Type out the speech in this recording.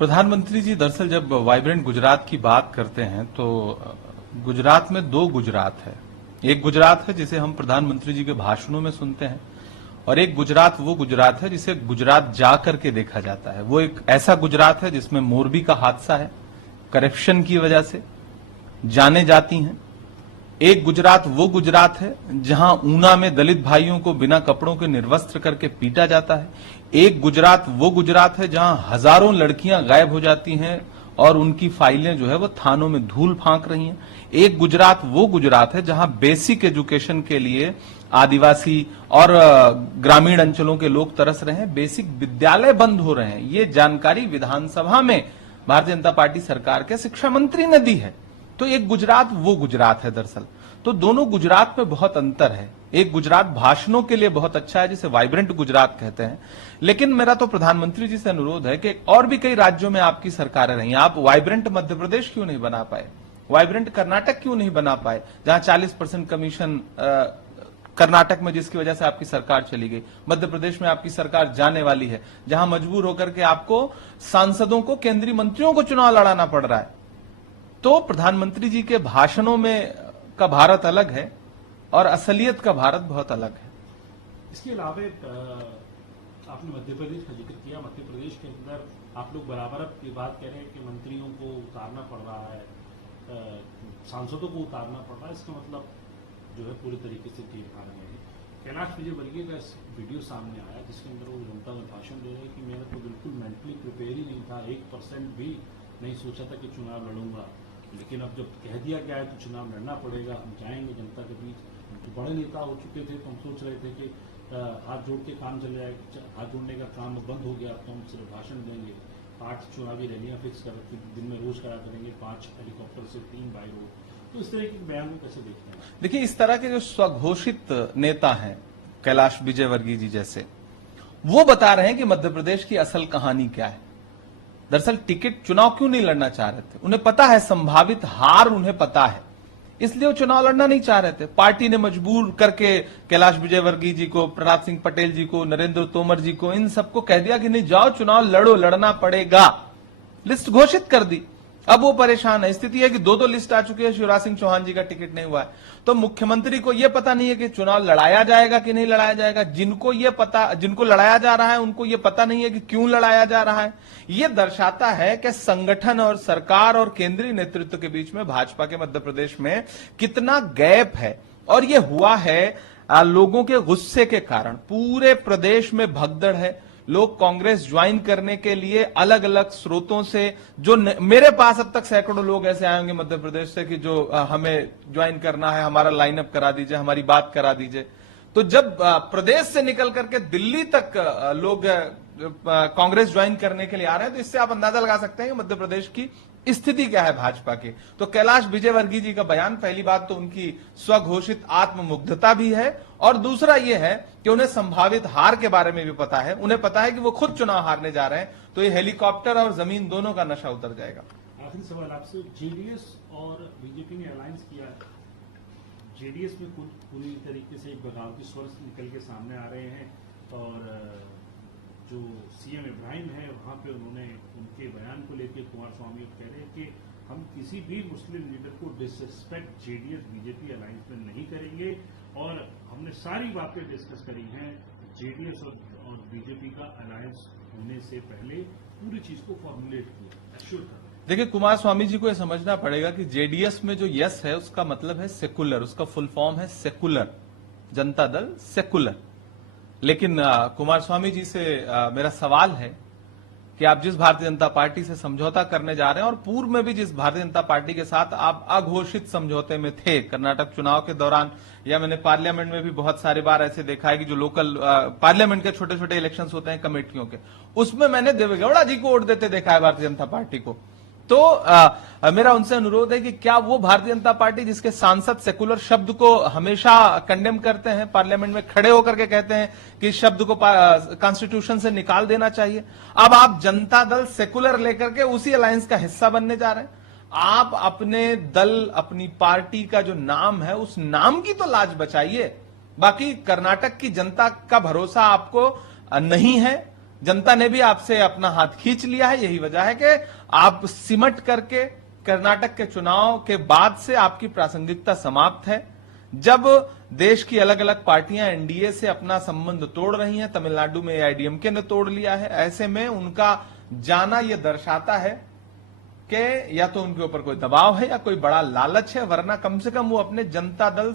प्रधानमंत्री जी दरअसल जब वाइब्रेंट गुजरात की बात करते हैं तो गुजरात में दो गुजरात है। एक गुजरात है जिसे हम प्रधानमंत्री जी के भाषणों में सुनते हैं और एक गुजरात वो गुजरात है जिसे गुजरात जा करके देखा जाता है। वो एक ऐसा गुजरात है जिसमें मोरबी का हादसा है, करप्शन की वजह से जाने जाती हैं। एक गुजरात वो गुजरात है जहां ऊना में दलित भाइयों को बिना कपड़ों के निर्वस्त्र करके पीटा जाता है। एक गुजरात वो गुजरात है जहां हजारों लड़कियां गायब हो जाती हैं और उनकी फाइलें जो है वो थानों में धूल फांक रही हैं। एक गुजरात वो गुजरात है जहां बेसिक एजुकेशन के लिए आदिवासी और ग्रामीण अंचलों के लोग तरस रहे हैं, बेसिक विद्यालय बंद हो रहे हैं। ये जानकारी विधानसभा में भारतीय जनता पार्टी सरकार के शिक्षा मंत्री ने दी है। तो एक गुजरात वो गुजरात है दरअसल। तो दोनों गुजरात में बहुत अंतर है। एक गुजरात भाषणों के लिए बहुत अच्छा है जिसे वाइब्रेंट गुजरात कहते हैं, लेकिन मेरा तो प्रधानमंत्री जी से अनुरोध है कि और भी कई राज्यों में आपकी सरकारें रही, आप वाइब्रेंट मध्य प्रदेश क्यों नहीं बना पाए, वाइब्रेंट कर्नाटक क्यों नहीं बना पाए, जहां 40% कमीशन कर्नाटक में जिसकी वजह से आपकी सरकार चली गई, मध्य प्रदेश में आपकी सरकार जाने वाली है, जहां मजबूर होकर के आपको सांसदों को, केंद्रीय मंत्रियों को चुनाव लड़ाना पड़ रहा है। तो प्रधानमंत्री जी के भाषणों में का भारत अलग है और असलियत का भारत बहुत अलग है। इसके अलावा आपने मध्य प्रदेश का जिक्र किया। मध्य प्रदेश के अंदर आप लोग बराबर अब ये बात कह रहे हैं कि मंत्रियों को उतारना पड़ रहा है, सांसदों को उतारना पड़ रहा है। इसका मतलब जो है पूरी तरीके से ठीक आ रहे हैं। कैलाश विजयवर्गीय का इस वीडियो सामने आया जिसके अंदर वो जनता में भाषण दे रहे हैं कि मैंने तो बिल्कुल मेंटली प्रिपेयर ही नहीं था, 1% भी नहीं सोचा था कि चुनाव लड़ूंगा, लेकिन अब जब कह दिया गया है तो चुनाव लड़ना पड़ेगा, हम जाएंगे जनता के बीच। तो बड़े नेता हो चुके थे तो हम सोच रहे थे कि हाथ जोड़ के काम चल जाएगा, हाथ जोड़ने का काम बंद हो गया तो हम सिर्फ भाषण देंगे। 8 चुनावी रैलियां फिक्स कर रखी, दिन में रोज करा करेंगे, 5 हेलीकॉप्टर से 3 बाई रोड। तो इस तरह के बयान को कैसे देखते हैं? देखिए, इस तरह के जो स्वघोषित नेता हैं कैलाश विजयवर्गीय जी जैसे, वो बता रहे हैं कि मध्य प्रदेश की असल कहानी क्या है। दरअसल टिकट चुनाव क्यों नहीं लड़ना चाह रहे थे, उन्हें पता है संभावित हार उन्हें पता है, इसलिए वो चुनाव लड़ना नहीं चाह रहे थे। पार्टी ने मजबूर करके कैलाश विजयवर्गीय जी को, प्रहलाद सिंह पटेल जी को, नरेंद्र तोमर जी को, इन सबको कह दिया कि नहीं जाओ चुनाव लड़ो, लड़ना पड़ेगा। लिस्ट घोषित कर दी। अब वो परेशान है। स्थिति है कि 2 लिस्ट आ चुकी है, शिवराज सिंह चौहान जी का टिकट नहीं हुआ है। तो मुख्यमंत्री को यह पता नहीं है कि चुनाव लड़ाया जाएगा कि नहीं लड़ाया जाएगा। जिनको लड़ाया जा रहा है उनको यह पता नहीं है कि क्यों लड़ाया जा रहा है। यह दर्शाता है कि संगठन और सरकार और केंद्रीय नेतृत्व के बीच में भाजपा के मध्य प्रदेश में कितना गैप है। और यह हुआ है लोगों के गुस्से के कारण। पूरे प्रदेश में भगदड़ है। लोग कांग्रेस ज्वाइन करने के लिए अलग अलग स्रोतों से, जो मेरे पास अब तक सैकड़ों लोग ऐसे आए होंगे मध्य प्रदेश से कि जो हमें ज्वाइन करना है, हमारा लाइनअप करा दीजिए, हमारी बात करा दीजिए। तो जब प्रदेश से निकल करके दिल्ली तक लोग कांग्रेस ज्वाइन करने के लिए आ रहे हैं, तो इससे आप अंदाजा लगा सकते हैं कि मध्य प्रदेश की स्थिति क्या है भाजपा की। तो कैलाश विजयवर्गीय जी का बयान, पहली बात तो उनकी स्वघोषित आत्ममुग्धता भी है, और दूसरा यह है कि उन्हें संभावित हार के बारे में भी पता है। उन्हें पता है कि वो खुद चुनाव हारने जा रहे हैं, तो ये हेलीकॉप्टर और जमीन दोनों का नशा उतर जाएगा। आखिरी सवाल आपसे, जेडीएस और बीजेपी ने अलायंस किया। जेडीएस में पूरी तरीके से एक बगावती स्वर निकल के सामने आ रहे हैं, और जो सीएम इब्राहिम है वहां पे उन्होंने उनके बयान को लेकर कुमार स्वामी कह रहे हैं कि हम किसी भी मुस्लिम लीडर को डिसरिस्पेक्ट जेडीएस बीजेपी अलायंस में नहीं करेंगे, और हमने सारी बातें डिस्कस करी हैं जेडीएस और बीजेपी का अलायंस होने से पहले पूरी चीज को फॉर्मुलेट किया, एश्योर कर। देखिए, कुमार स्वामी जी को यह समझना पड़ेगा कि जेडीएस में जो यस है उसका मतलब है सेकुलर, उसका फुल फॉर्म है सेकुलर, जनता दल सेकुलर। लेकिन कुमार स्वामी जी से मेरा सवाल है कि आप जिस भारतीय जनता पार्टी से समझौता करने जा रहे हैं, और पूर्व में भी जिस भारतीय जनता पार्टी के साथ आप अघोषित समझौते में थे कर्नाटक चुनाव के दौरान, या मैंने पार्लियामेंट में भी बहुत सारी बार ऐसे देखा है कि जो लोकल पार्लियामेंट के छोटे छोटे इलेक्शंस होते हैं कमेटियों के, उसमें मैंने देवेगौड़ा जी को वोट देते देखा है भारतीय जनता पार्टी को। तो मेरा उनसे अनुरोध है कि क्या वो भारतीय जनता पार्टी जिसके सांसद सेकुलर शब्द को हमेशा कंडेम करते हैं, पार्लियामेंट में खड़े होकर के कहते हैं कि इस शब्द को कॉन्स्टिट्यूशन से निकाल देना चाहिए, अब आप जनता दल सेकुलर लेकर के उसी अलायंस का हिस्सा बनने जा रहे हैं। आप अपने दल, अपनी पार्टी का जो नाम है उस नाम की तो लाज बचाइए। बाकी कर्नाटक की जनता का भरोसा आपको नहीं है, जनता ने भी आपसे अपना हाथ खींच लिया है। यही वजह है कि आप सिमट करके कर्नाटक के चुनाव के बाद से आपकी प्रासंगिकता समाप्त है। जब देश की अलग अलग पार्टियां एनडीए से अपना संबंध तोड़ रही हैं, तमिलनाडु में एआईडीएमके ने तोड़ लिया है, ऐसे में उनका जाना यह दर्शाता है कि या तो उनके ऊपर कोई दबाव है या कोई बड़ा लालच है, वरना कम से कम वो अपने जनता दल